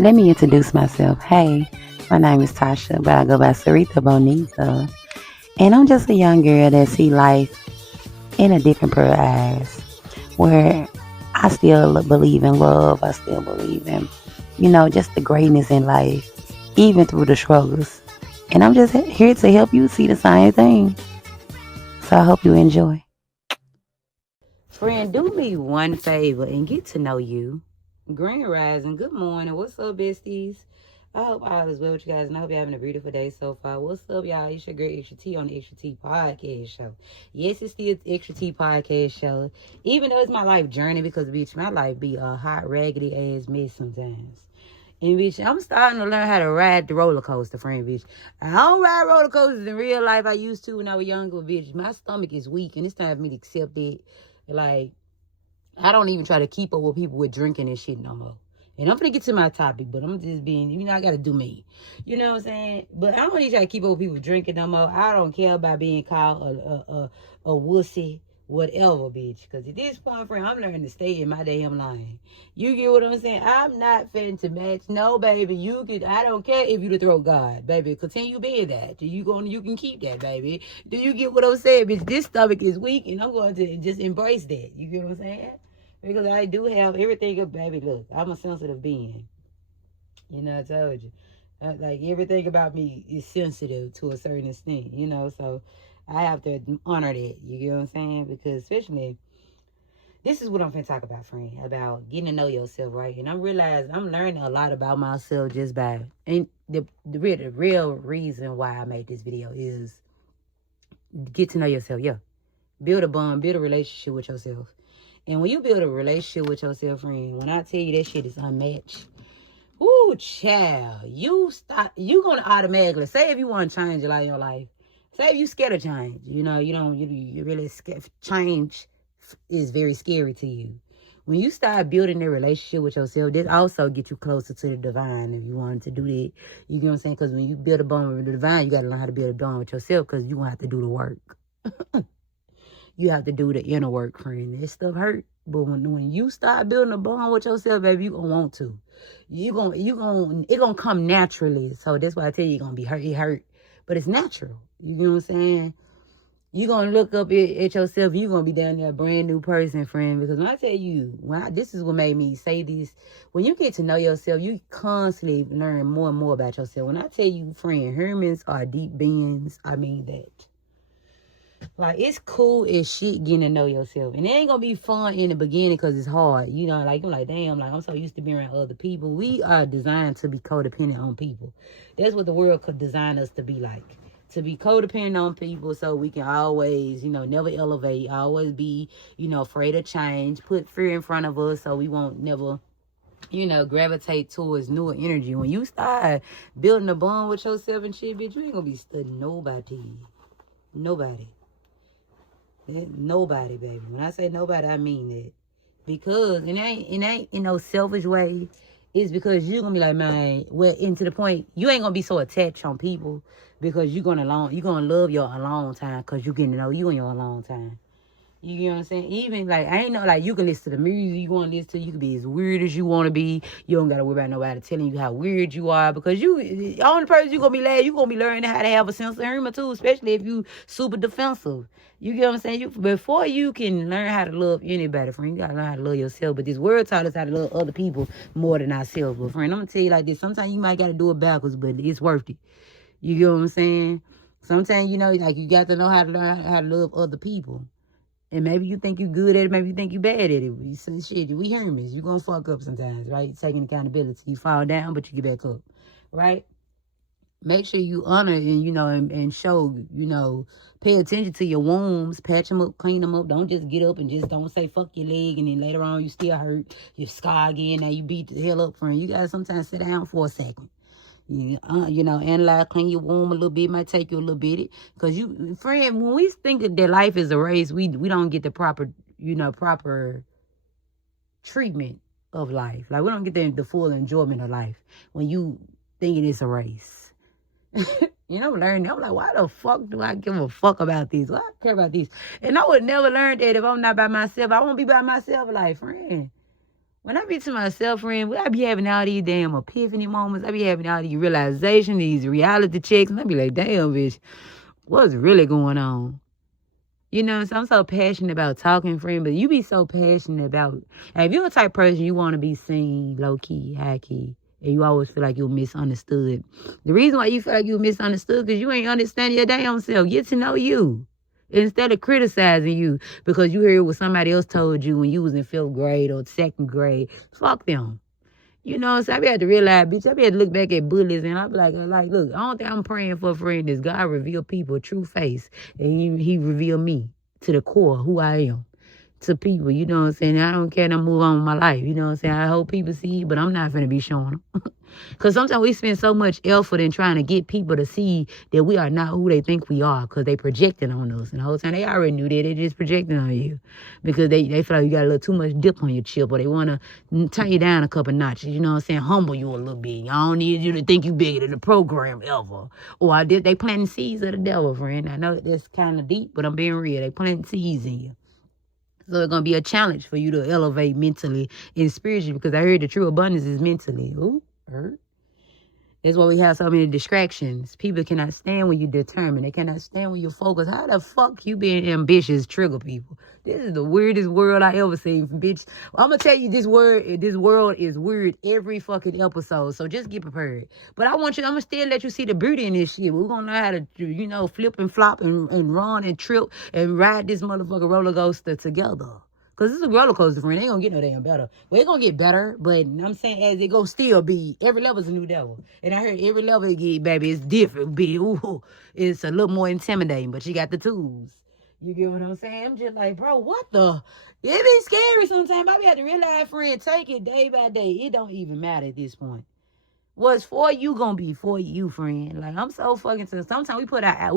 Let me introduce myself. Hey, my name is Tasha, but I go by Sarita Bonita. And I'm just a young girl that see life in a different pair of eyes. Where I still believe in love. I still believe in, just the greatness in life, even through the struggles. And I'm just here to help you see the same thing. So I hope you enjoy. Friend, do me one favor and get to know you. Grand Rising, good morning. What's up, besties? I hope all is well with you guys, and I hope you're having a beautiful day so far. What's up, y'all? It's your girl Extra T on the Extra T Podcast Show. Yes, it's still the Extra T Podcast Show, even though it's my life journey, because, bitch, my life be a hot, raggedy ass mess sometimes. And, bitch, I'm starting to learn how to ride the roller coaster, friend, bitch. I don't ride roller coasters in real life. I used to when I was younger, bitch. My stomach is weak, and it's time for me to accept it. Like, I don't even try to keep up with people with drinking and shit no more. And I'm gonna get to my topic, but I'm just being, I gotta do me. You know what I'm saying? But I don't need to try to keep up with people drinking no more. I don't care about being called a wussy, whatever, bitch. Because at this point, friend, I'm learning to stay in my damn lane. You get what I'm saying? I'm not fitting to match. No, baby, I don't care if you the throat god, baby. Continue being that. You can keep that, baby. Do you get what I'm saying, bitch? This stomach is weak, and I'm going to just embrace that. You get what I'm saying? Because I do have everything up, baby. Look, I'm a sensitive being. I told you. Like, everything about me is sensitive to a certain extent, so I have to honor that. You get what I'm saying? Because especially, this is what I'm finna talk about, friend, about getting to know yourself, right? And I'm realizing I'm learning a lot about myself just by, and the real reason why I made this video is get to know yourself, yeah. Build a bond, build a relationship with yourself. And when you build a relationship with yourself, friend, when I tell you that shit is unmatched, ooh, child, you gonna automatically, say if you want to change a lot in your life, say if you scared of change, you really scared, change is very scary to you. When you start building a relationship with yourself, this also get you closer to the divine if you wanted to do that. You get what I'm saying? Because when you build a bond with the divine, you got to learn how to build a bond with yourself because you gonna have to do the work. You have to do the inner work, friend. This stuff hurt. But when you start building a bond with yourself, baby, you gonna want to. It gonna come naturally. So that's why I tell you, you're gonna be hurt. It hurt. But it's natural. You know what I'm saying? You're gonna look up at yourself, you're gonna be down there a brand new person, friend. Because when I tell you, this is what made me say this. When you get to know yourself, you constantly learn more and more about yourself. When I tell you, friend, humans are deep beings, I mean that. Like, it's cool as shit getting to know yourself. And it ain't gonna be fun in the beginning because it's hard. Like, I'm like, damn, like, I'm so used to being around other people. We are designed to be codependent on people. That's what the world could design us to be like. To be codependent on people so we can always, never elevate, always be, afraid of change, put fear in front of us so we won't never, gravitate towards newer energy. When you start building a bond with yourself and shit, bitch, you ain't gonna be studying nobody. Nobody. Nobody, baby. When I say nobody, I mean that. Because it ain't in no selfish way. It's because you're gonna be like, man, well, and to the point, you ain't gonna be so attached on people because you're gonna love your alone time because you getting to know you in your alone time. You get what I'm saying? Even, like, I ain't know, like, you can listen to the music you want to listen to. You can be as weird as you want to be. You don't got to worry about nobody telling you how weird you are. Because the only person you going to be you going to be learning how to have a sense of humor, too. Especially if you super defensive. You get what I'm saying? Before you can learn how to love anybody, friend, you got to learn how to love yourself. But this world taught us how to love other people more than ourselves. But, friend, I'm going to tell you like this. Sometimes you might got to do it backwards, but it's worth it. You get what I'm saying? Sometimes, like, you got to know how to learn how to love other people. And maybe you think you good at it, maybe you think you bad at it. We humans. You gonna fuck up sometimes, right? Taking accountability. You fall down, but you get back up, right? Make sure you honor and show, pay attention to your wounds, patch them up, clean them up. Don't just get up and just don't say fuck your leg and then later on you still hurt, you scar again, now you beat the hell up, friend. You gotta sometimes sit down for a second. Analyze, clean your womb a little bit. Might take you a little bit. Because friend, when we think that life is a race, we don't get the proper treatment of life. Like, we don't get the full enjoyment of life when you thinking it's a race. I'm learning. I'm like, why the fuck do I give a fuck about this? Why I care about this? And I would never learn that if I'm not by myself. I won't be by myself, like, friend. When I be to myself, friend, I be having all these damn epiphany moments. I be having all these realization, these reality checks, and I be like, damn, bitch, what's really going on? You know, so I'm so passionate about talking, friend, but you be so passionate about, if you're a type of person you want to be seen low-key, high-key, and you always feel like you're misunderstood. The reason why you feel like you're misunderstood because you ain't understanding your damn self. Get to know you. Instead of criticizing you because you heard what somebody else told you when you was in 5th grade or 2nd grade. Fuck them. You know, so I be had to realize, bitch, I be had to look back at bullies and I be like, look, I don't think I'm praying for a friend is God reveal people a true face. And he revealed me to the core, who I am. To people, you know what I'm saying? I don't care and I move on with my life. You know what I'm saying? I hope people see it, but I'm not finna be showing them. Because sometimes we spend so much effort in trying to get people to see that we are not who they think we are because they projecting on us. And the whole time they already knew that. They just projecting on you because they feel like you got a little too much dip on your chip or they want to turn you down a couple notches. You know what I'm saying? Humble you a little bit. I don't need you to think you bigger than the program ever. Or they planting seeds of the devil, friend. I know that's kind of deep, but I'm being real. They planting seeds in you. So it's going to be a challenge for you to elevate mentally and spiritually because I heard the true abundance is mentally. Ooh, hurt. That's why we have so many distractions. People cannot stand when you're determined. They cannot stand when you're focused. How the fuck you being ambitious trigger people? This is the weirdest world I ever seen, bitch. I'm going to tell you this world is weird every fucking episode. So just get prepared. But I'm going to still let you see the beauty in this shit. We're going to know how to, flip and flop and run and trip and ride this motherfucking roller coaster together. Because it's a roller coaster, friend. It ain't going to get no damn better. Well, it's going to get better, but I'm saying as it go still be, every level is a new devil. And I heard every level it get, baby, it's different. Ooh, it's a little more intimidating, but you got the tools. You get what I'm saying? I'm just like, bro, what the? It be scary sometimes. I be have to realize, friend, take it day by day. It don't even matter at this point. What's for you gonna be for you, friend. Like, I'm so fucking... Sometimes we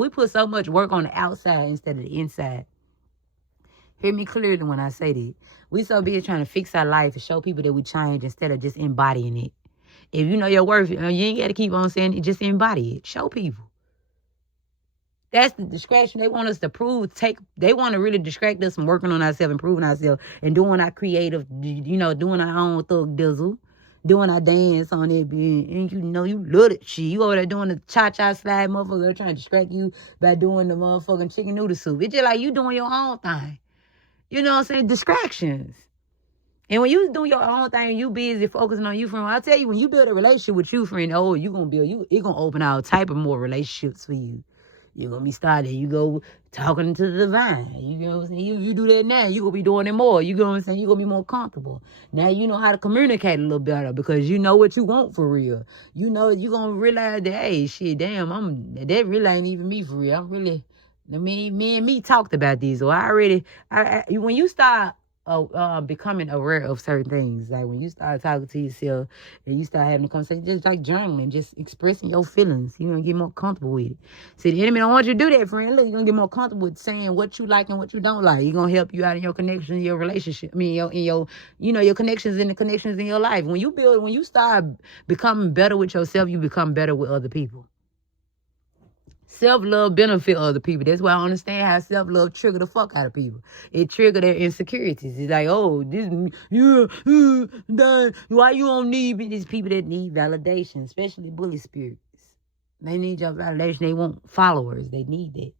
put so much work on the outside instead of the inside. Hear me clearly when I say that. We so busy trying to fix our life and show people that we change instead of just embodying it. If you know your worth, you ain't got to keep on saying it. Just embody it. Show people. That's the distraction. They want us to prove, they want to really distract us from working on ourselves, improving ourselves, and doing our creative, doing our own thug dizzle, doing our dance on it. And you love that shit. You over there doing the cha-cha slide, motherfucker. They're trying to distract you by doing the motherfucking chicken noodle soup. It's just like you doing your own thing. You know what I'm saying? Distractions. And when you do your own thing, you busy focusing on you, friend. I'll tell you, when you build a relationship with you, friend, you going to build, it going to open all type of more relationships for you. You're going to be started. You go talking to the divine. You know what I'm saying? You do that now, you going to be doing it more. You know what I'm saying? You're going to be more comfortable. Now you know how to communicate a little better because you know what you want for real. You know, you're going to realize that, hey, shit, damn, that really ain't even me for real. Me and me talked about these. So when you start becoming aware of certain things, like when you start talking to yourself and you start having a conversation, just like journaling, just expressing your feelings, you're going to get more comfortable with it. See, the enemy don't want you to do that, friend. Look, you're going to get more comfortable with saying what you like and what you don't like. You're going to help you out in your connection, in your relationship. Your connections and the connections in your life. When you start becoming better with yourself, you become better with other people. Self-love benefit other people. That's why I understand how self-love trigger the fuck out of people. It trigger their insecurities. It's like, why you don't need these people that need validation, especially bully spirits. They need your validation. They want followers. They need that.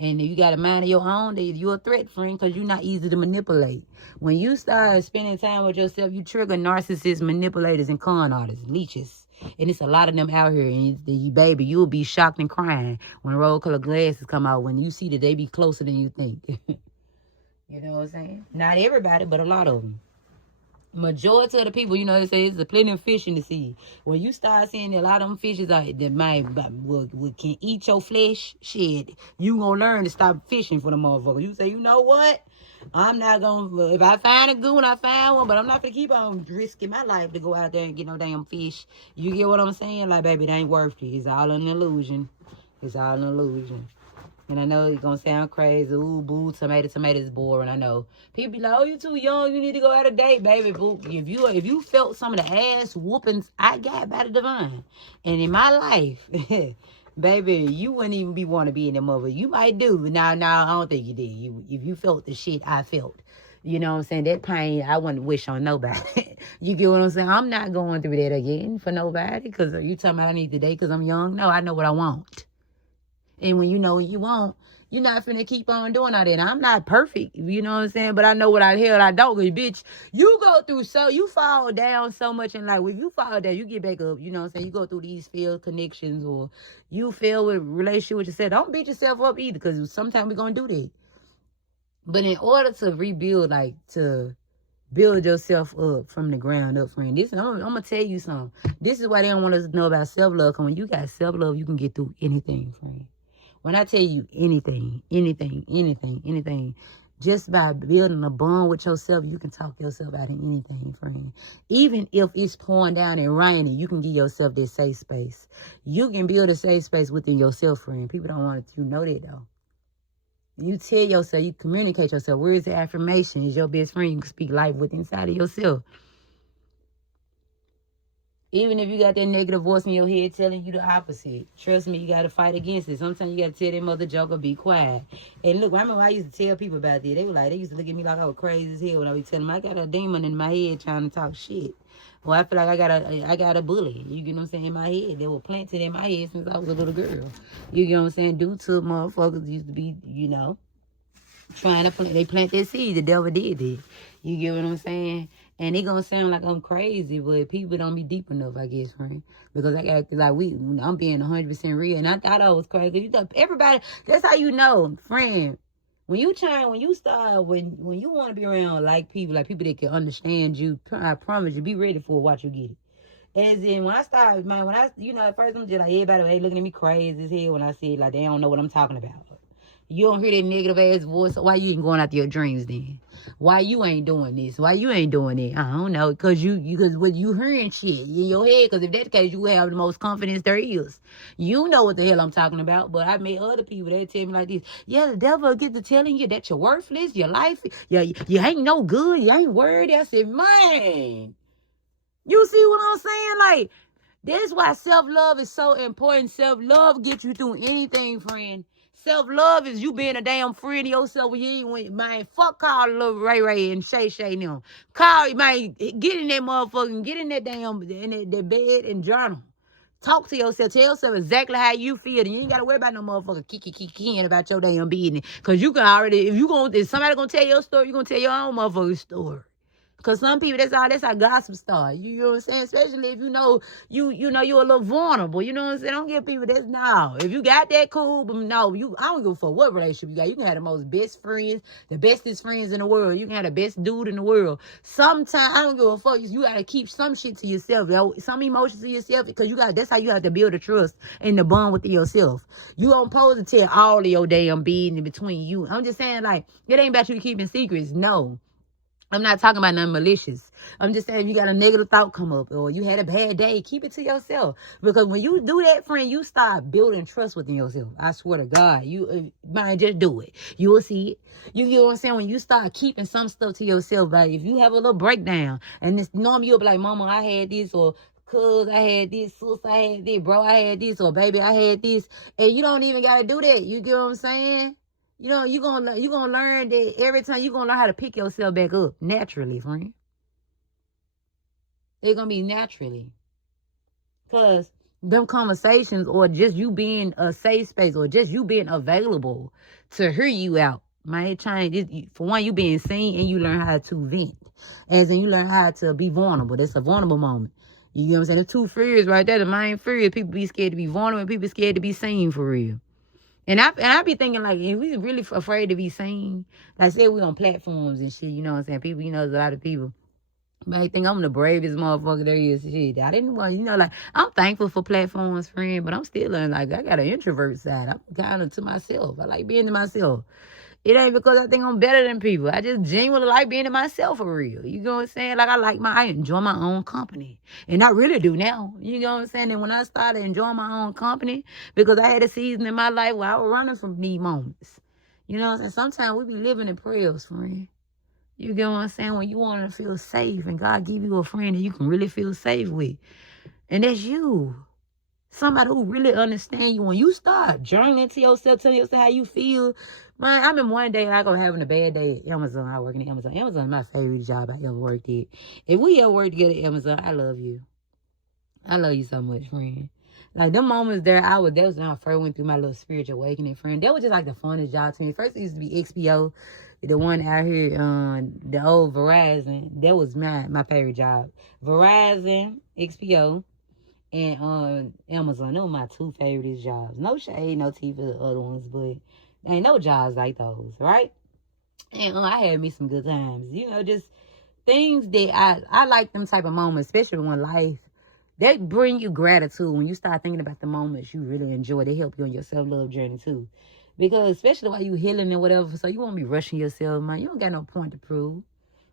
And if you got a mind of your own, you're a threat, friend, because you're not easy to manipulate. When you start spending time with yourself, you trigger narcissists, manipulators, and con artists, leeches. And it's a lot of them out here. And baby, you'll be shocked and crying when roll-colored glasses come out, when you see that they be closer than you think. You know what I'm saying? Not everybody, but a lot of them. Majority of the people, they say it's a plenty of fish in the sea. When you start seeing that a lot of them fishes out that can eat your flesh, shit, you gonna learn to stop fishing for the motherfucker. You say, you know what? I'm not gonna, if I find a good one, I find one, but I'm not gonna keep on risking my life to go out there and get no damn fish. You get what I'm saying? Like, baby, it ain't worth it. It's all an illusion. It's all an illusion. And I know it's going to sound crazy. Ooh, boo, tomato is boring. I know. People be like, oh, you too young. You need to go out a date, baby. Boo. If you felt some of the ass whoopings I got by the divine, and in my life, baby, you wouldn't even want to be in that mother. You might do, but now I don't think you did. If you felt the shit I felt, You know what I'm saying? That pain, I wouldn't wish on nobody. You get what I'm saying? I'm not going through that again for nobody. Because you talking about I need to date because I'm young? No, I know what I want. And when you know what you want, you're not finna keep on doing all that. I'm not perfect, you know what I'm saying? But I know what I hell I don't. Cause bitch, you go through you fall down so much in life. When you fall down, you get back up. You know what I'm saying? You go through these failed connections or you fail with relationship with yourself. Don't beat yourself up either, because sometimes we're gonna do that. But in order to rebuild, like to build yourself up from the ground up, friend. I'm gonna tell you something. This is why they don't want us to know about self-love. Because when you got self-love, you can get through anything, friend. When I tell you anything, just by building a bond with yourself, you can talk yourself out of anything, friend. Even if it's pouring down and raining, you can give yourself this safe space. You can build a safe space within yourself, friend. People don't want you to know that, though. You tell yourself, you communicate yourself. Words of affirmation is your best friend. You can speak life within inside of yourself. Even if you got that negative voice in your head telling you the opposite, trust me, you got to fight against it. Sometimes you got to tell that mother joker, be quiet. And look, I remember I used to tell people about this. They used to look at me like I was crazy as hell when I would tell them I got a demon in my head trying to talk shit. Well, I feel like I got a bully, you get what I'm saying, in my head. They were planted in my head since I was a little girl. You get what I'm saying? Due to motherfuckers used to be, trying to plant that seed. The devil did it. You get what I'm saying? And it gonna sound like I'm crazy, but people don't be deep enough, I guess, friend. Because I got like I'm being 100% real, and I thought I was crazy. Everybody, that's how you know, friend. When you want to be around like people that can understand you, I promise you, be ready for what you get it. As in, when I started, at first I'm just like, everybody looking at me crazy as hell when I said, like, they don't know what I'm talking about. You don't hear that negative ass voice. Why you ain't going after your dreams then? Why you ain't doing this? Why you ain't doing it? I don't know. Because when you hearing shit in your head, because if that's the case, you have the most confidence there is. You know what the hell I'm talking about. But I met other people that tell me like this. Yeah, the devil get to telling you that you're worthless, your life, you ain't no good, you ain't worthy. I said, man, you see what I'm saying? Like, that's why self-love is so important. Self-love gets you through anything, friend. Self-love is you being a damn friend of yourself when you ain't, man, fuck call little Ray and Shay them. Call, man, get in that motherfucking, get in that damn, in that bed and journal. Talk to yourself. Tell yourself exactly how you feel. And you ain't got to worry about no motherfucker kicking about your damn business. Because you can already, if somebody going to tell your story, you're going to tell your own motherfucking story. Because some people, that's how gossip start. You know what I'm saying? Especially if you know you're a little vulnerable. You know what I'm saying? Don't give people this. No. If you got that, cool. But no, I don't give a fuck what relationship you got. You can have the most best friends, the bestest friends in the world. You can have the best dude in the world. Sometimes, I don't give a fuck. You got to keep some shit to yourself. Some emotions to yourself. Because that's how you have to build a trust and the bond with yourself. You don't supposed to tell all of your damn business between you. I'm just saying, like, it ain't about you keeping secrets. No. I'm not talking about nothing malicious. I'm just saying if you got a negative thought come up or you had a bad day, keep it to yourself. Because when you do that, friend, you start building trust within yourself. I swear to God. Man, just do it. You will see it. You get what I'm saying? When you start keeping some stuff to yourself, like if you have a little breakdown and this normally you'll be like, mama, I had this, or cuz I had this, sis, I had this, bro, I had this, or baby, I had this. And you don't even got to do that. You get what I'm saying? You're gonna learn that every time you're gonna learn how to pick yourself back up naturally, friend. It's gonna be naturally. Cause them conversations or just you being a safe space or just you being available to hear you out. Man, for one, you being seen and you learn how to vent. As in you learn how to be vulnerable. That's a vulnerable moment. You know what I'm saying? The two fears right there, the main fear, people be scared to be vulnerable and people scared to be seen for real. And I be thinking, like, if we really afraid to be seen, like, say we on platforms and shit, you know what I'm saying? People, there's a lot of people might think I'm the bravest motherfucker there is. Shit, I didn't want, like, I'm thankful for platforms, friend, but I'm still learning, like, I got an introvert side. I'm kind of to myself. I like being to myself. It ain't because I think I'm better than people. I just genuinely like being to myself for real. You know what I'm saying? Like, I enjoy my own company. And I really do now. You know what I'm saying? And when I started enjoying my own company, because I had a season in my life where I was running from these moments. You know what I'm saying? Sometimes we be living in prayers, friend. You get what I'm saying? When you want to feel safe and God give you a friend that you can really feel safe with. And that's you. Somebody who really understands you. When you start journaling to yourself, telling yourself how you feel, Man, I remember one day I go having a bad day at Amazon. I work in Amazon. Amazon is my favorite job I ever worked at. If we ever work together at Amazon, I love you. I love you so much, friend. Like, them moments there, that was when I first went through my little spiritual awakening, friend. That was just like the funnest job to me. First, it used to be XPO, the one out here, the old Verizon. That was my favorite job. Verizon, XPO, and Amazon. Those were my two favorite jobs. No shade, no tea for the other ones, but ain't no jobs like those, right? And I had me some good times. You know, just things that I like them type of moments, especially when life, they bring you gratitude when you start thinking about the moments you really enjoy. They help you on your self-love journey too. Because especially while you healing and whatever, so you won't be rushing yourself, man. You don't got no point to prove.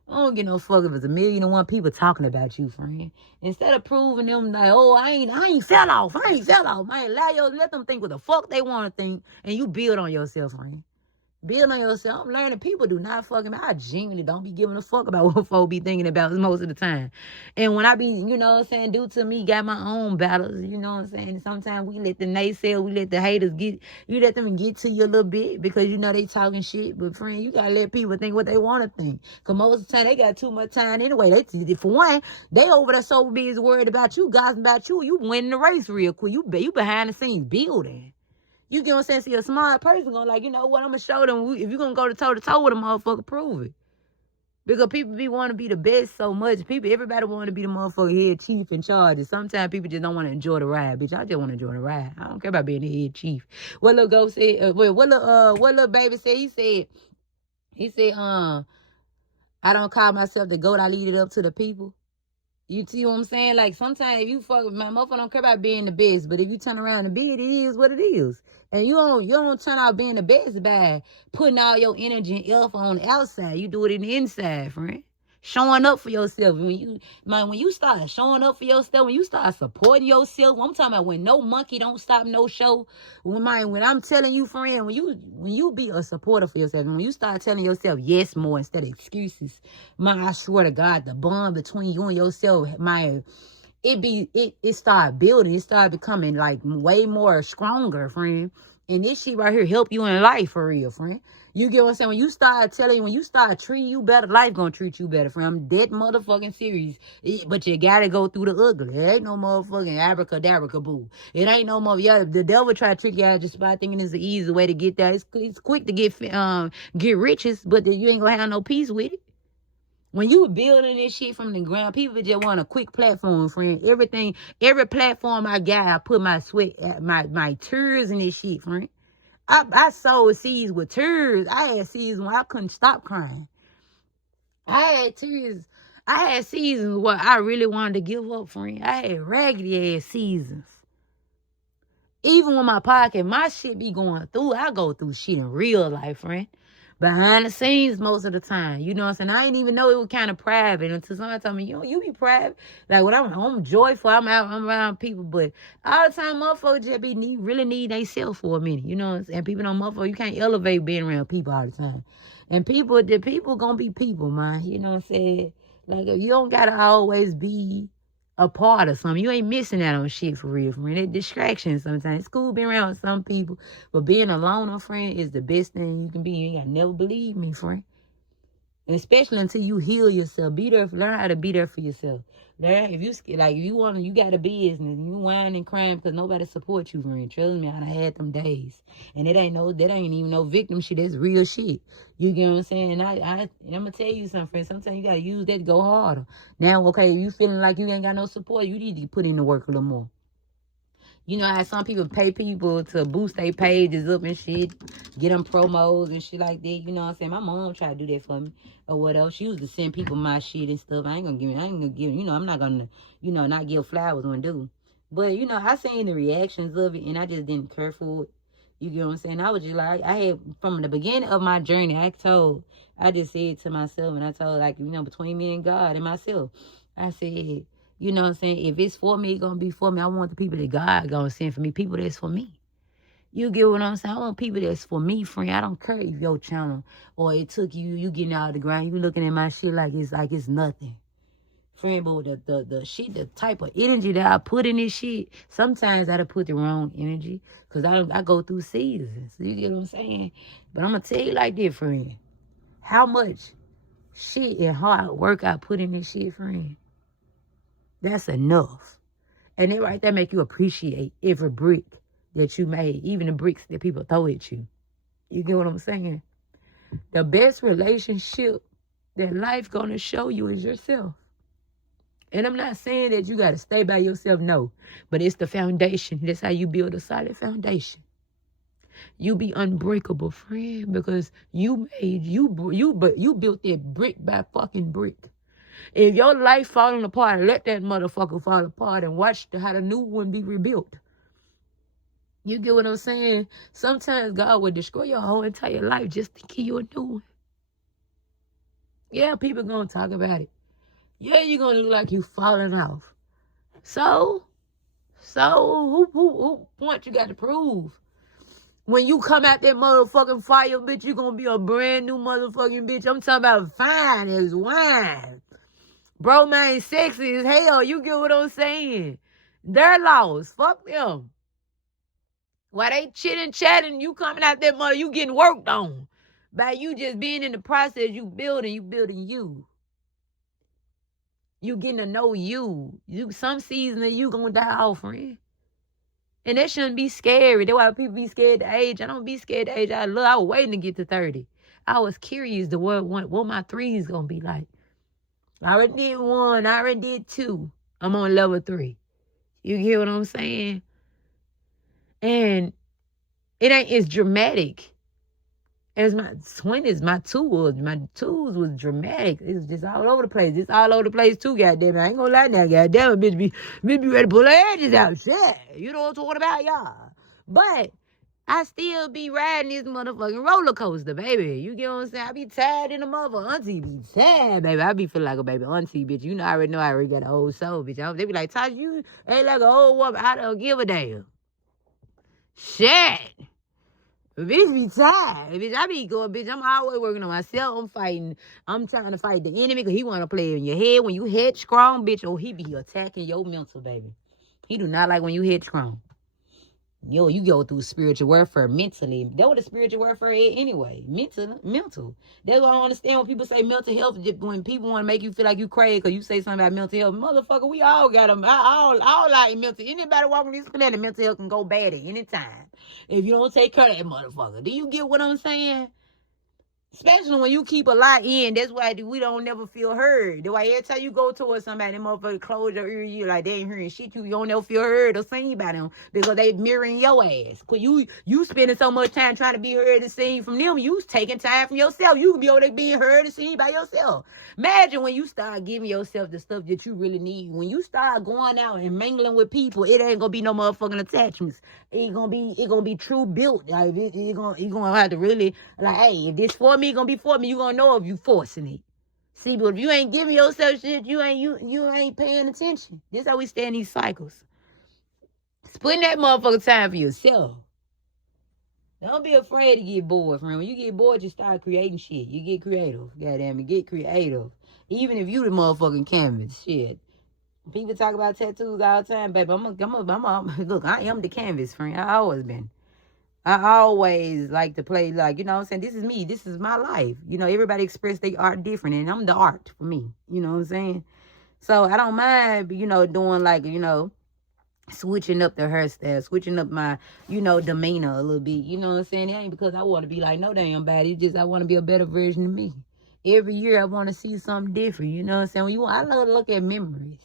I don't get no fuck if it's 1,000,001 people talking about you, friend. Instead of proving them like, oh, I ain't fell off, man. Let them think what the fuck they want to think, and you build on yourself, friend. Build on yourself. I'm learning people do not fucking matter. I genuinely don't be giving a fuck about what folk be thinking about most of the time. And when I be, you know what I'm saying, due to me, got my own battles, you know what I'm saying? Sometimes we let the naysayers, we let the haters you let them get to you a little bit because you know they talking shit. But friend, you gotta let people think what they want to think. Because most of the time, they got too much time anyway. For one, they over there so busy worried about you, gossiping about you. You winning the race real quick. You behind the scenes building. You get what I'm saying? See, a smart person gonna like, you know what, I'm gonna show them. If you're gonna go toe-to-toe with a motherfucker, prove it. Because people want to be the best so much. Everybody want to be the motherfucker head chief in charge. And sometimes people just don't want to enjoy the ride. Bitch, I just want to enjoy the ride. I don't care about being the head chief. What little go said, what little baby said? He said, I don't call myself the goat. I lead it up to the people. You see what I'm saying? Like, sometimes if you fuck with my motherfucker, don't care about being the best, but if you turn around and be it, it is what it is. And you don't turn out being the best by putting all your energy and effort on the outside. You do it in the inside, friend. Showing up for yourself. When you start showing up for yourself, when you start supporting yourself, I'm talking about when no monkey don't stop no show. When I'm telling you, friend, when you be a supporter for yourself, and when you start telling yourself yes more instead of excuses, I swear to God, the bond between you and yourself, it start building. It start becoming like way more stronger, friend. And this shit right here help you in life for real, friend. You get what I'm saying? When you start treating you better, life gonna treat you better, friend. I'm dead motherfucking serious. But you gotta go through the ugly. There ain't no motherfucking abracadabra-boo. It ain't no more. Yeah, the devil try to trick you out just by thinking it's an easy way to get that. It's quick to get riches, but you ain't gonna have no peace with it. When you building this shit from the ground, people just want a quick platform, friend. Every platform I got, I put my sweat, my tears in this shit, friend. I sowed seeds with tears. I had seasons when I couldn't stop crying. I had tears. I had seasons where I really wanted to give up, friend. I had raggedy ass seasons. Even when my pocket, my shit be going through, I go through shit in real life, friend. Behind the scenes most of the time. You know what I'm saying? I didn't even know it was kind of private until somebody told me, you be private. Like, when I'm joyful, I'm around people. But all the time, motherfuckers just really need themselves for a minute. You know what I'm saying? People know motherfuckers, you can't elevate being around people all the time. And the people gonna be people, man. You know what I'm saying? Like, you don't gotta always be a part of something. You ain't missing out on shit for real, friend. It's distractions sometimes. It's cool being around some people, but being alone, friend, is the best thing you can be. You ain't gotta never believe me, friend. And especially until you heal yourself. Learn how to be there for yourself. Learn if you got a business and you whining and crying because nobody supports you, friend. Trust me, I done had them days. And that ain't even no victim shit. That's real shit. You get what I'm saying? And I'm gonna tell you something, friend. Sometimes you gotta use that to go harder. Now, okay, you feeling like you ain't got no support, you need to put in the work a little more. You know how some people pay people to boost their pages up and shit, get them promos and shit like that. You know what I'm saying? My mom tried to do that for me or whatever. She used to send people my shit and stuff. I ain't gonna give, you know, I'm not gonna, you know, not give flowers when do. But, you know, I seen the reactions of it and I just didn't care for it. You get what I'm saying? I was just like, I had, from the beginning of my journey, I just said to myself, and I told, like, you know, between me and God and myself, I said, you know what I'm saying? If it's for me, it's going to be for me. I want the people that God going to send for me, people that's for me. You get what I'm saying? I want people that's for me, friend. I don't care if your channel or it took you getting out of the ground, you looking at my shit like it's nothing. Friend, but the shit, the type of energy that I put in this shit, sometimes I done put the wrong energy. Because I go through seasons. You get what I'm saying? But I'm going to tell you like this, friend. How much shit and hard work I put in this shit, friend. That's enough. And it right there make you appreciate every brick that you made. Even the bricks that people throw at you. You get what I'm saying? The best relationship that life gonna show you is yourself. And I'm not saying that you got to stay by yourself, no. But it's the foundation. That's how you build a solid foundation. You be unbreakable, friend, because you built that brick by fucking brick. If your life falling apart, let that motherfucker fall apart and watch how the new one be rebuilt. You get what I'm saying? Sometimes God will destroy your whole entire life just to give you a new one. Yeah, people gonna talk about it. Yeah, you're gonna look like you falling off. So who point you got to prove? When you come out that motherfucking fire, bitch, you gonna be a brand new motherfucking bitch. I'm talking about fine as wine. Bro, man, sexy as hell. You get what I'm saying? They're lost. Fuck them. While they chitting, chatting, you coming out that mother, you getting worked on. By you just being in the process, you building you. You getting to know you. Some season of you gonna die off, friend. And that shouldn't be scary. That's why people be scared to age. I don't be scared to age. I was waiting to get to 30. I was curious to what my 3's gonna be like. I already did 1. I already did 2. I'm on level 3. You get what I'm saying? And it ain't as dramatic as my 20s. My 2s was dramatic. It was just all over the place. It's all over the place too, goddamn it. I ain't gonna lie now, goddamn it, bitch be ready to pull her edges out. Shit. You know what I'm talking about, y'all. But I still be riding this motherfucking roller coaster, baby. You get what I'm saying? I be tired in the mother. Auntie be tired, baby. I be feeling like a baby auntie, bitch. You know, I already got an old soul, bitch. They be like, Tasha, you ain't like an old woman. I don't give a damn. Shit. Bitch be tired. Bitch, I be going, bitch, I'm always working on myself. I'm trying to fight the enemy because he want to play in your head. When you headstrong, bitch, he be attacking your mental, baby. He do not like when you headstrong. Yo, you go through spiritual warfare mentally. That's what the spiritual warfare is anyway. Mental. That's why I don't understand when people say mental health. When people want to make you feel like you crazy because you say something about mental health. Motherfucker, we all got them. All like mental. Anybody walking this planet, mental health can go bad at any time. If you don't take care of that motherfucker. Do you get what I'm saying? Especially when you keep a lot in, that's why we don't never feel heard. That's why every time you go towards somebody, that motherfucker close your ear, you like they ain't hearing shit. You don't never feel heard or seen by them because they mirroring your ass. Cause you spending so much time trying to be heard and seen from them, you taking time from yourself. You can be over there being heard and seen by yourself. Imagine when you start giving yourself the stuff that you really need. When you start going out and mingling with people, it ain't gonna be no motherfucking attachments. It gonna be true built. Like you gonna have to really like, hey, if this for me, gonna be for me. You gonna know if you forcing it. See, but if you ain't giving yourself shit, you ain't paying attention. This how we stay in these cycles. Spend that motherfucking time for yourself. Don't be afraid to get bored, friend. When you get bored, you start creating shit. You get creative. Goddamn it, get creative. Even if you the motherfucking canvas, shit. People talk about tattoos all the time, baby. Look, I am the canvas, friend. I always been. I always like to play, like, you know what I'm saying? This is me. This is my life. You know, everybody express their art different, and I'm the art for me. You know what I'm saying? So I don't mind, you know, doing like, you know, switching up the hairstyle, switching up my, you know, demeanor a little bit. You know what I'm saying? It ain't because I want to be like no damn body. It's just I want to be a better version of me. Every year I want to see something different. You know what I'm saying? I love to look at memories.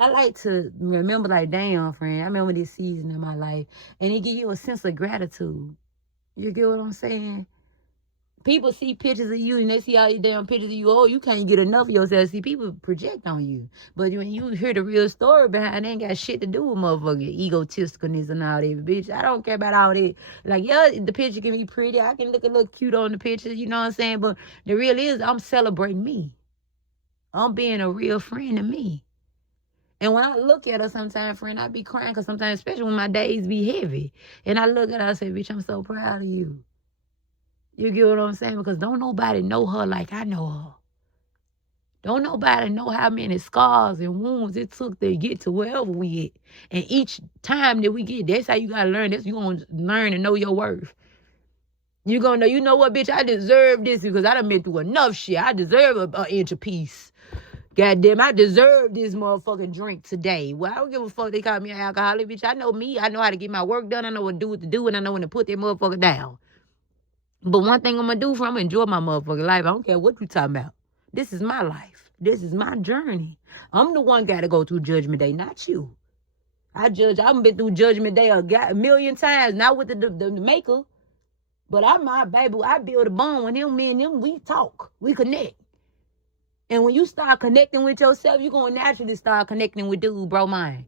I like to remember, like, damn, friend, I remember this season in my life. And it give you a sense of gratitude. You get what I'm saying? People see pictures of you and they see all these damn pictures of you. Oh, you can't get enough of yourself. See, people project on you. But when you hear the real story behind it, ain't got shit to do with motherfucking egotisticalness and all that, bitch. I don't care about all that. Like, yeah, the picture can be pretty. I can look a little cute on the picture, you know what I'm saying? But the real is, I'm celebrating me. I'm being a real friend to me. And when I look at her sometimes, friend, I be crying because sometimes, especially when my days be heavy. And I look at her and say, bitch, I'm so proud of you. You get what I'm saying? Because don't nobody know her like I know her. Don't nobody know how many scars and wounds it took to get to wherever we at. And each time that we get, that's how you gotta learn. That's you gonna learn and know your worth. You gonna know, you know what, bitch, I deserve this because I done been through enough shit. I deserve an inch of peace. Goddamn, I deserve this motherfucking drink today. Well, I don't give a fuck they call me an alcoholic, bitch. I know me. I know how to get my work done. I know what to do, and I know when to put that motherfucker down. But one thing I'm gonna do I'm gonna enjoy my motherfucking life. I don't care what you talking about. This is my life. This is my journey. I'm the one got to go through Judgment Day, not you. I've been through Judgment Day a million times, not with the maker. But I'm my baby. I build a bond with him. Me and him, we talk. We connect. And when you start connecting with yourself, you're going to naturally start connecting with dude, bro, mine.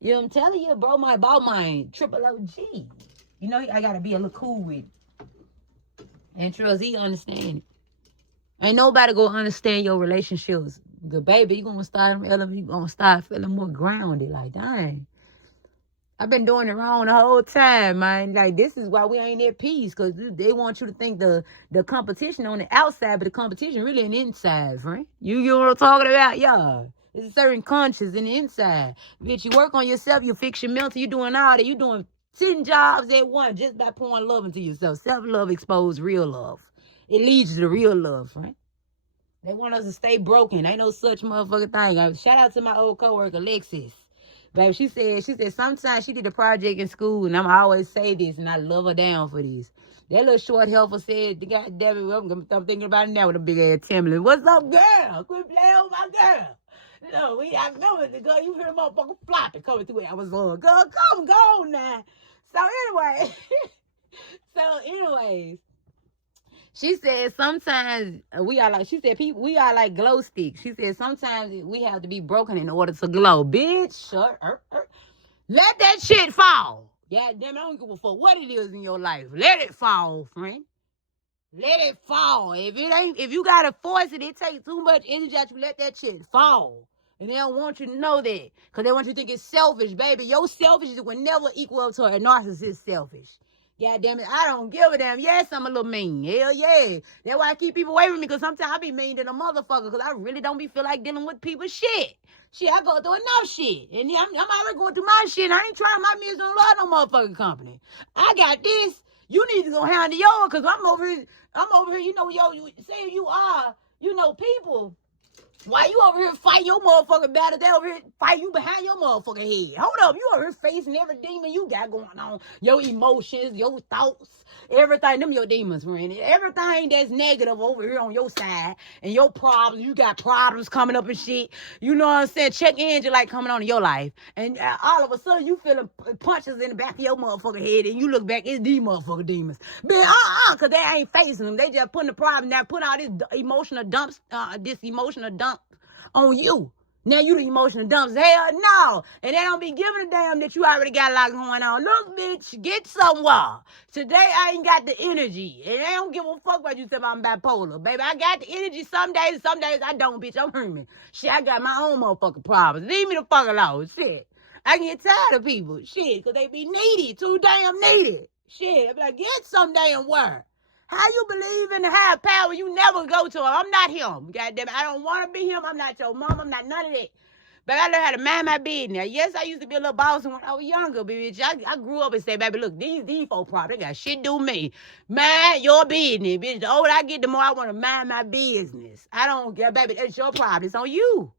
You know what I'm telling you? Bro, my ball mine. Triple OG. You know, I got to be a little cool with it. And trust, he understand it. Ain't nobody going to understand your relationships. Good baby, you're going to start feeling more grounded. Like, dang. I've been doing it wrong the whole time, man. Like, this is why we ain't at peace, because they want you to think the competition on the outside, but the competition really on the inside, friend. You know what I'm talking about? Yeah. There's a certain conscience in the inside. Bitch, you work on yourself, you fix your mental, you doing all that. You doing 10 jobs at once just by pouring love into yourself. Self-love exposes real love. It leads you to real love, friend. They want us to stay broken. Ain't no such motherfucking thing. Shout out to my old coworker, Lexis. Baby, she said sometimes she did a project in school, and I'm always say this, and I love her down for this. That little short helper said, God damn it, I'm thinking about it now with a big ass Timberland. What's up, girl? Quit playing with my girl. No, I know it, girl. You hear motherfucker flopping coming through Amazon. Girl, come, go now. So anyways, she said sometimes we are like glow sticks. She said sometimes we have to be broken in order to glow. Bitch, let that shit fall. God damn it, I don't give a fuck what it is in your life. Let it fall, friend. Let it fall. If you gotta force it, it takes too much energy that you let that shit fall. And they don't want you to know that. Because they want you to think it's selfish, baby. Your selfishness will never equal up to a narcissist selfish. God damn it, I don't give a damn. Yes, I'm a little mean. Hell yeah. That's why I keep people away from me, because sometimes I be mean than a motherfucker, because I really don't feel like dealing with people's shit. Shit, I go through enough shit. And I'm already going through my shit. I ain't trying my business on no motherfucking company. I got this. You need to go handle yours, because I'm over here, you know, saying you are, people. Why you over here fighting your motherfucking battle? They over here fighting you behind your motherfucking head. Hold up, you over here facing every demon you got going on. Your emotions, your thoughts, everything. Them your demons, friend. Everything that's negative over here on your side. And your problems, you got problems coming up and shit. You know what I'm saying? Check engine light coming on in your life. And all of a sudden, you feeling punches in the back of your motherfucking head. And you look back, it's these motherfucking demons. But because they ain't facing them. They just putting the problem down, putting all this emotional dump on you. Now you the emotional dumps. Hell no. And they don't be giving a damn that you already got a lot going on. Look, bitch, get somewhere. Today I ain't got the energy. And they don't give a fuck about you saying I'm bipolar. Baby, I got the energy some days I don't, bitch. I'm human. Shit, I got my own motherfucking problems. Leave me the fuck alone. Shit. I get tired of people. Shit, because they be needy. Too damn needy. Shit, I be like, get some damn word. How you believe in the higher power? You never go to him. I'm not him. Goddamn it. I don't want to be him. I'm not your mom. I'm not none of that. But I learned how to mind my business. Yes, I used to be a little bossy when I was younger, bitch. I grew up and said, baby, look, these folk problems, they got shit to do with me. Mind your business, bitch. The older I get, the more I want to mind my business. I don't care, baby. That's your problem. It's on you.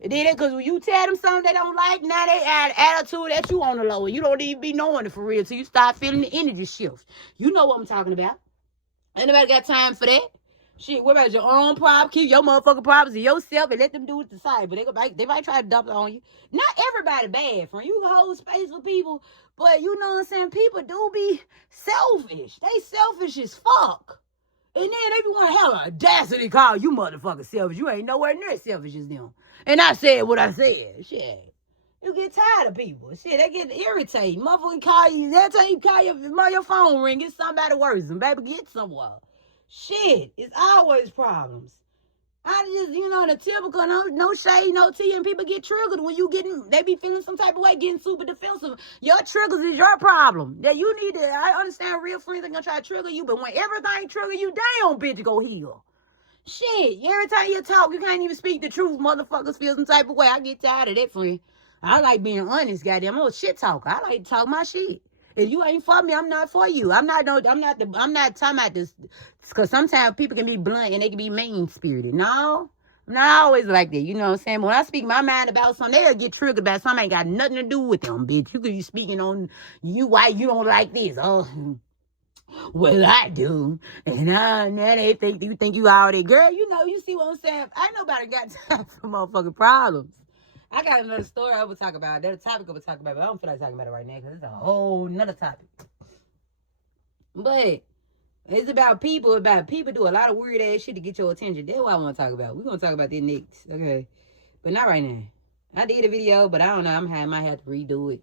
And then because when you tell them something they don't like, now they add attitude that you on the low. You don't even be knowing it for real till you start feeling the energy shift. You know what I'm talking about. Ain't nobody got time for that. Shit, what about your own problem? Keep your motherfucking problems to yourself and let them do it the side. But they might try to dump it on you. Not everybody bad, friend. You can hold space for people, but you know what I'm saying? People do be selfish. They selfish as fuck. And then they be want to have an audacity to call you motherfucking selfish. You ain't nowhere near selfish as them. And I said what I said. Shit. You get tired of people. Shit, they get irritated. Motherfucker call you. Every time you call your phone ring, it's somebody worse. And baby, get somewhere. Shit, it's always problems. I just, the typical, no shade, no tea, and people get triggered when they be feeling some type of way, getting super defensive. Your triggers is your problem. That you need to, I understand real friends are going to try to trigger you, but when everything trigger you down, bitch, go heal. Shit, every time you talk, you can't even speak the truth. Motherfuckers feel some type of way. I get tired of that, friend. I like being honest, goddamn. I'm a shit talker. I like to talk my shit. If you ain't for me, I'm not for you. I'm not talking about this, because sometimes people can be blunt and they can be mean spirited. No, I'm not always like that. You know what I'm saying? But when I speak my mind about something, they'll get triggered about something ain't got nothing to do with them, bitch. You could be speaking on you why you don't like this. Oh, well, I do. And now they think you all that. Girl, you see what I'm saying? Ain't nobody got time for motherfucking problems. I got another story I would talk about. There's a topic I would talk about, but I don't feel like talking about it right now because it's a whole nother topic. But it's about people. People do a lot of weird ass shit to get your attention. That's what I want to talk about. We're going to talk about that next. Okay. But not right now. I did a video, but I don't know. I might have to redo it.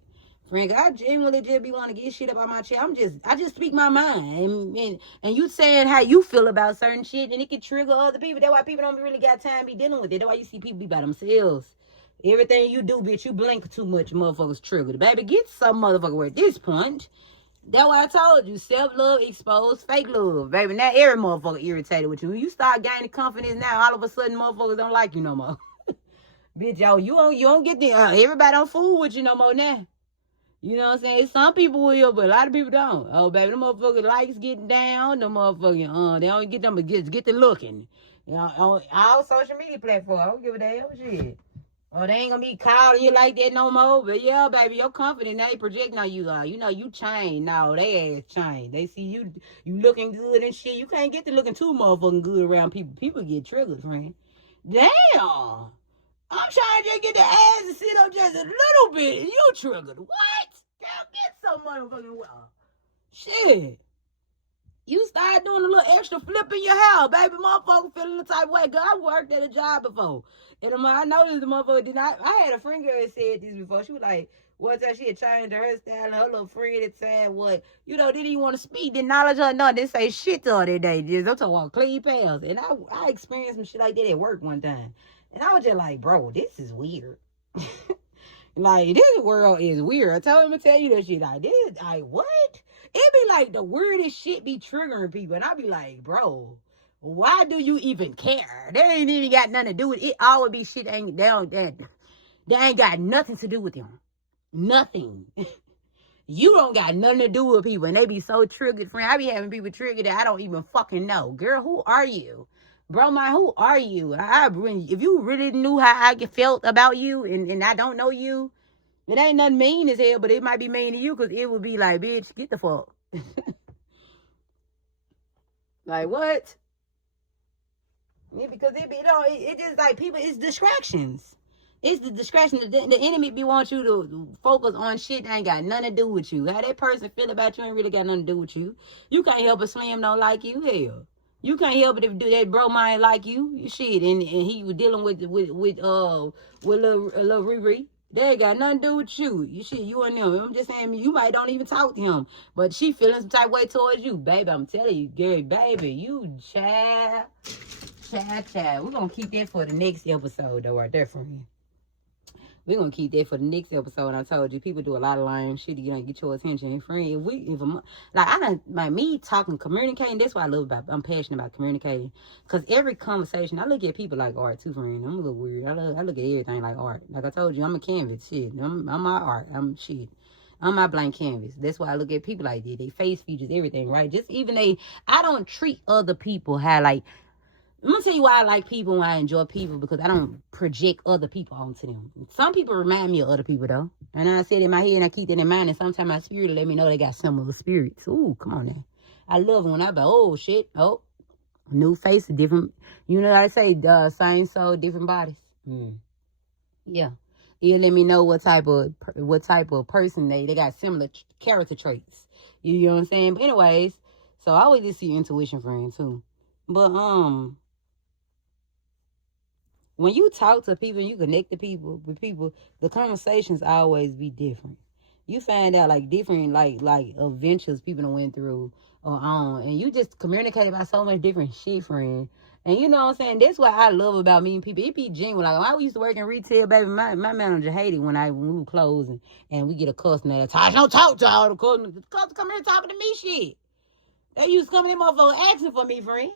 Frank, I genuinely just be wanting to get shit up on my chest. I just speak my mind. And you saying how you feel about certain shit, and it can trigger other people. That's why people don't really got time to be dealing with it. That's why you see people be by themselves. Everything you do, bitch, you blink too much, motherfuckers triggered. Baby, get some motherfucker at this point. That's why I told you, self-love exposed fake love. Baby, now every motherfucker irritated with you. When you start gaining confidence now, all of a sudden motherfuckers don't like you no more. Bitch, yo, you don't get the, everybody don't fool with you no more now. You know what I'm saying? Some people will, but a lot of people don't. Oh, baby, the motherfucker likes getting down. The motherfucking, they don't get them, but get the looking. You know, on all social media platforms. I don't give a damn shit. Oh, they ain't gonna be calling you like that no more. But yeah, baby, your confidence, they projecting on you. You know, you changed. No, they ass changed. They see you looking good and shit. You can't get to looking too motherfucking good around people. People get triggered, friend. Damn. I'm trying to just get the ass to sit up just a little bit, and you triggered. What? Girl, get some motherfucking well. Shit. You start doing a little extra flip in your hair, baby. Motherfucker feeling the type of way. Girl, I worked at a job before. And I noticed the motherfucker did not. I had a friend girl that said this before. She was like, one time she had changed her hairstyle, and her little friend had said, what, didn't even want to speak, didn't acknowledge her, no, didn't say shit to her that day. Just, I'm talking about clean pals. And I experienced some shit like that at work one time. And I was just like, bro, this is weird. Like, this world is weird. I told him to tell you that shit. Like, this, like, what? It be like the weirdest shit be triggering people. And I be like, bro, why do you even care? They ain't even got nothing to do with it. It always be shit that ain't got nothing to do with them. Nothing. You don't got nothing to do with people. And they be so triggered, friend. I be having people triggered that I don't even fucking know. Girl, who are you? Bro, who are you? If you really knew how I felt about you and I don't know you, it ain't nothing mean as hell, but it might be mean to you because it would be like, bitch, get the fuck. Like, what? Yeah, because it just like people, it's distractions. It's the distraction. The enemy be want you to focus on shit that ain't got nothing to do with you. How that person feel about you ain't really got nothing to do with you. You can't help it Slim don't like you. Hell. You can't help it if that bro might like you. Shit. And he was dealing with little Riri. They ain't got nothing to do with you. You and them. I'm just saying, you might don't even talk to him. But she feeling some type of way towards you. Baby, I'm telling you, Gary, baby, you child. We're going to keep that for the next episode, though, right there for me. We're going to keep that for the next episode. I told you, people do a lot of lying shit to get your attention. And friend, me talking, communicating, that's what I love about, I'm passionate about communicating. Because every conversation, I look at people like art too, friend. I'm a little weird. I look at everything like art. Like I told you, I'm a canvas, shit. I'm my art. I'm my blank canvas. That's why I look at people like that. They face features, everything, right? Just even I don't treat other people how, like, I'm going to tell you why I like people and why I enjoy people, because I don't project other people onto them. Some people remind me of other people, though. And I said in my head, and I keep that in mind, and sometimes my spirit will let me know they got similar spirits. Ooh, come on now. I love when I be, oh, shit, oh, new face, different, you know what I say, same soul, different bodies. Yeah. It'll let me know what type of person they got similar character traits. You know what I'm saying? But anyways, so I always just see intuition, friend, too. But, when you talk to people, you connect with people, the conversations always be different. You find out like different like adventures people done went through or on, and you just communicate about so much different shit, friend. And you know what I'm saying? That's what I love about meeting people. It be genuine. Like when I used to work in retail, baby, my manager hated when we would close and we get a customer that time. Don't talk to all the customers. The customers come here talking to me shit. They used to come in there motherfucker asking for me, friend.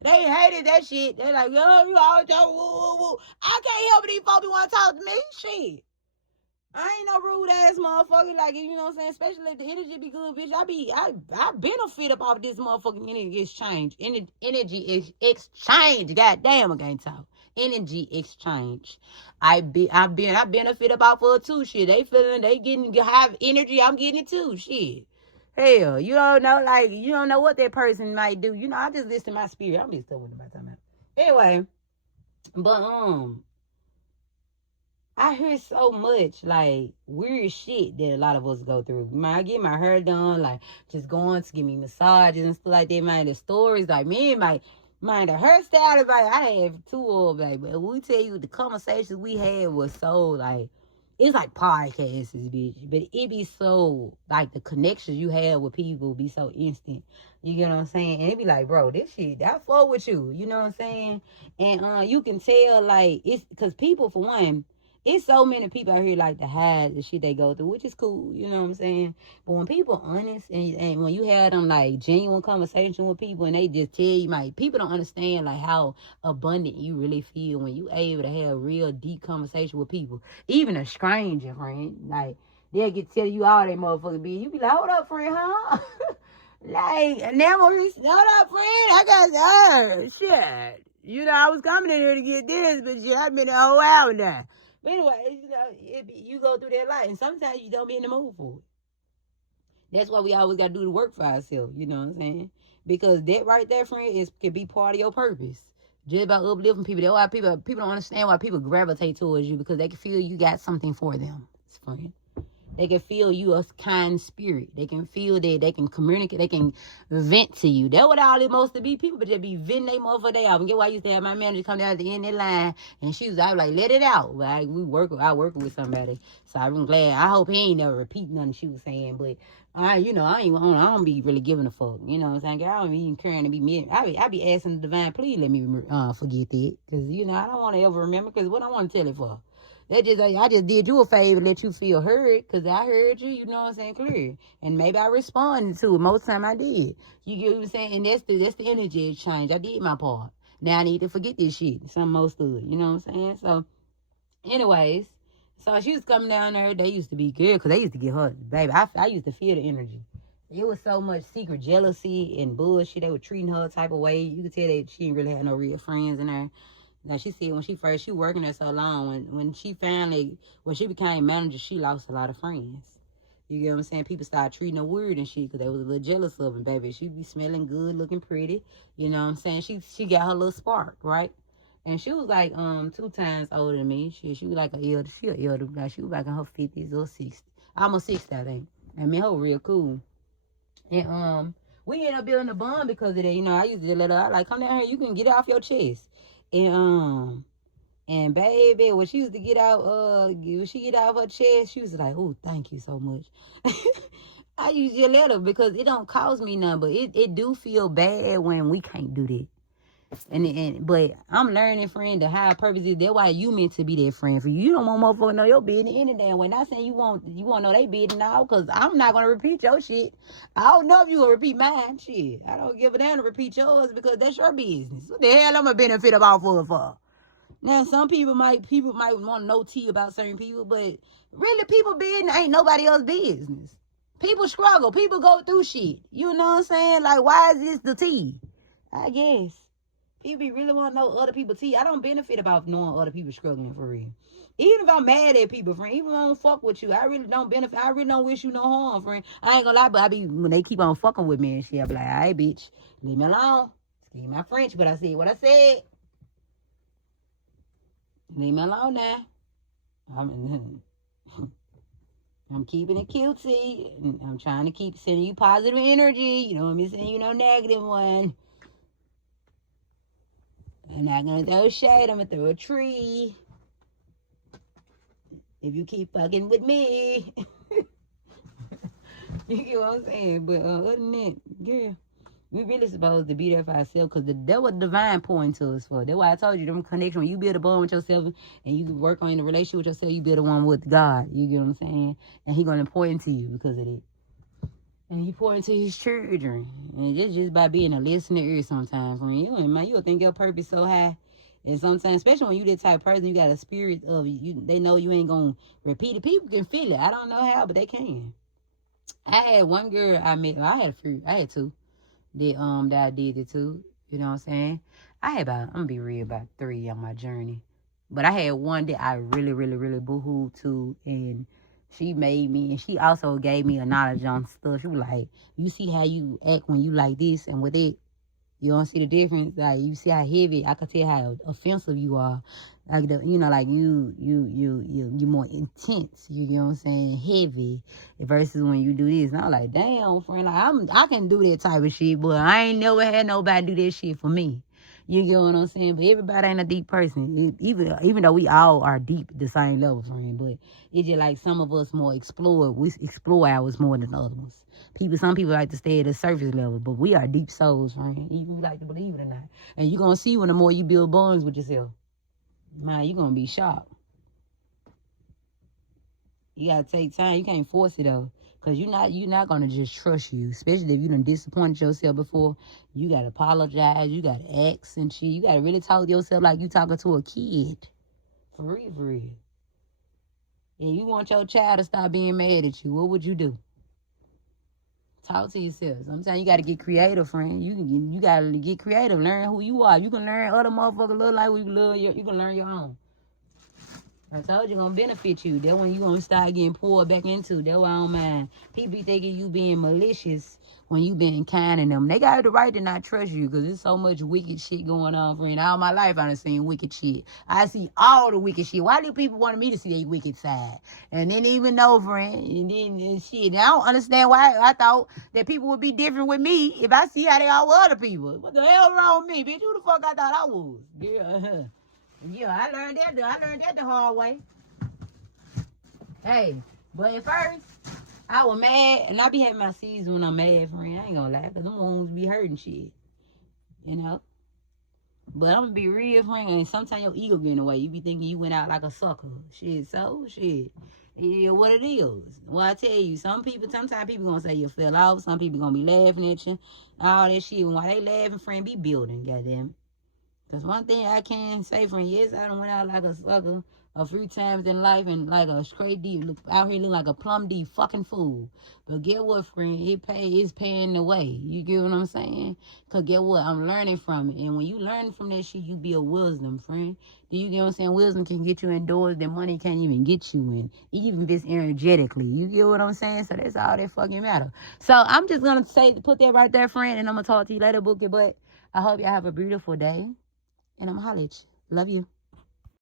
They hated that shit. They're like, yo, you always talk, woo, woo, woo. I can't help it these folks want to talk to me. Shit. I ain't no rude ass motherfucker. Like, you know what I'm saying? Especially if the energy be good, bitch. I benefit up off this motherfucking energy exchange. Energy exchange. God damn, I can't talk. Energy exchange. I benefit up off of it too. Shit. They feeling they getting high energy. I'm getting it too. Shit. Hell, you don't know, like, you don't know what that person might do. You know, I just listen to my spirit. I'm just stuff with my time out. Anyway, but I hear so much like weird shit that a lot of us go through. I get my hair done, like just going to give me massages and stuff like that. Man, the stories like me and my the hairstyle is like I have two of them, like, but we tell you the conversations we had was so like it's like podcasts, bitch. But it be so like the connections you have with people be so instant. You get what I'm saying? And it be like, bro, this shit, I fuck with you. You know what I'm saying? And you can tell like it's because people for one. It's so many people out here like to hide the shit they go through, which is cool, you know what I'm saying? But when people honest and when you have them like genuine conversation with people and they just tell you, like, people don't understand like how abundant you really feel when you able to have real deep conversation with people, even a stranger, friend. Like they'll get tell you all that motherfucker be. You be like, hold up, friend, huh? Like now, hold up, friend. I got shit. You know, I was coming in here to get this, but shit, I've been a whole hour now. But anyway, you know, you go through that life, and sometimes you don't be in the mood for it. That's why we always got to do the work for ourselves, you know what I'm saying? Because that right there, friend, could be part of your purpose. Just about uplifting people. That's why people don't understand why people gravitate towards you, because they can feel you got something for them, friend. They can feel you a kind spirit. They can feel that they can communicate. They can vent to you. That's what all it most to be. People but just be venting they motherfucker day out. And get why I used to have my manager come down at the end of the line, and I was like, let it out. Like I work with somebody, so I'm glad. I hope he ain't never repeat nothing she was saying. But I don't be really giving a fuck. You know what I'm saying? I don't even caring to be me. I be asking the divine, please let me forget that, because I don't want to ever remember. Because what I want to tell it for. I just did you a favor, let you feel heard, because I heard you, you know what I'm saying, clear. And maybe I responded to it. Most time I did. You get what I'm saying? And that's the energy exchange. I did my part. Now I need to forget this shit. Some most of it. You know what I'm saying? So, anyways, so she was coming down there. They used to be good, because they used to get her. Baby, I used to feel the energy. It was so much secret jealousy and bullshit. They were treating her a type of way. You could tell that she didn't really have no real friends in there. Now, she said when she working there so long, when she became manager, she lost a lot of friends. You get what I'm saying? People started treating her weird and shit because they was a little jealous of her, baby. She be smelling good, looking pretty. You know what I'm saying? She got her little spark, right? And she was like 2 times older than me. She was like an elder. She an elder. Like she was like in her 50s or 60s. Almost 60, I think. And me and her real cool. And we ended up building a bond because of that. You know, I used to let her out, like, come down here, you can get off your chest. And baby, when she used to get out, when she get out of her chest, she was like, oh, thank you so much. I used to let her because it don't cost me nothing, but it do feel bad when we can't do that. But I'm learning, friend, the higher purpose is. That's why you meant to be that friend for you. You don't want motherfuckers to know your business any damn way. Not saying you want to know their business now, because I'm not gonna repeat your shit. I don't know if you gonna repeat mine. Shit, I don't give a damn to repeat yours because that's your business. What the hell I'm gonna benefit about for? Now some people might want to know tea about certain people, but really people business ain't nobody else's business. People struggle. People go through shit. You know what I'm saying? Like, why is this the tea? I guess. People really want to know other people's tea. I don't benefit about knowing other people struggling for real. Even if I'm mad at people, friend, even if I don't fuck with you, I really don't benefit. I really don't wish you no harm, friend. I ain't gonna lie, but when they keep on fucking with me and shit, I be like, all right, bitch, leave me alone. Excuse my French, but I said what I said. Leave me alone now. I'm keeping it cutesy. I'm trying to keep sending you positive energy. You know what I'm sending you no negative one. I'm not gonna throw shade. I'm gonna throw a tree. If you keep fucking with me. You get what I'm saying? But other than that, yeah, we really supposed to be there for ourselves, because that's what divine pouring to us for. That's why I told you, them connection, when you build a bond with yourself and you work on the relationship with yourself, you build a one with God. You get what I'm saying? And he gonna pour into you because of it. And he pour into his children. And just by being a listening ear sometimes, friend. You'll think your purpose so high. And sometimes, especially when you that type of person, you got a spirit of you. They know you ain't gonna repeat it. People can feel it. I don't know how, but they can. I had one girl I met. I had a few. I had two that I did it to. You know what I'm saying? I had I'm gonna be real, about 3 on my journey. But I had one that I really, really, really boo-hooed to, and she made me, and she also gave me a knowledge on stuff. She was like, you see how you act when you like this, and with it, you don't see the difference. Like, you see how heavy, I could tell how offensive you are. Like, like you more intense. You know what I'm saying? Heavy versus when you do this. And I'm like, damn, friend, like I can do that type of shit, but I ain't never had nobody do that shit for me. You get what I'm saying? But everybody ain't a deep person. Even though we all are deep the same level, friend. But it's just like some of us more explore. We explore ours more than others. Some people like to stay at the surface level, but we are deep souls, friend. Even you like to believe it or not. And you're going to see when the more you build bonds with yourself, man, you're going to be shocked. You got to take time. You can't force it, though. Because you're not going to just trust you. Especially if you done disappointed yourself before. You got to apologize. You got to ask and shit. You got to really talk to yourself like you talking to a kid. For real, for real. And you want your child to stop being mad at you. What would you do? Talk to yourself. Sometimes you got to get creative, friend. You got to get creative. Learn who you are. You can learn other motherfuckers look like you can learn your own. I told you gonna benefit you. That's when you gonna start getting poured back into. That's why I don't mind. People be thinking you being malicious when you being kind in them. They got the right to not trust you because there's so much wicked shit going on, friend. All my life I done seen wicked shit. I see all the wicked shit. Why do people want me to see a wicked side? And then even know, friend. And shit. And I don't understand why I thought that people would be different with me if I see how they are with other people. What the hell wrong with me, bitch? Who the fuck I thought I was? Yeah. Yeah, I learned that the hard way. Hey, but at first, I was mad, and I be having my seasons when I'm mad, friend. I ain't gonna lie, because them wounds be hurting shit. You know? But I'm gonna be real, friend, and sometimes your ego get in the way. You be thinking you went out like a sucker. Shit, so, shit. Yeah, what it is. Well, I tell you, sometimes people gonna say you fell off. Some people gonna be laughing at you. All that shit. And while they laughing, friend, be building, goddamn. Because one thing I can say, friend, yes, I done went out like a sucker a few times in life and like a straight D, out here looking like a plum D fucking fool. But get what, friend? It's paying the way. You get what I'm saying? Because get what? I'm learning from it. And when you learn from that shit, you build wisdom, friend. Do you get what I'm saying? Wisdom can get you in doors that money can't even get you in. Even if it's energetically. You get what I'm saying? So that's all that fucking matter. So I'm just going to put that right there, friend, and I'm going to talk to you later, Bookie. But I hope y'all have a beautiful day. And I'm going to holler at you. Love you.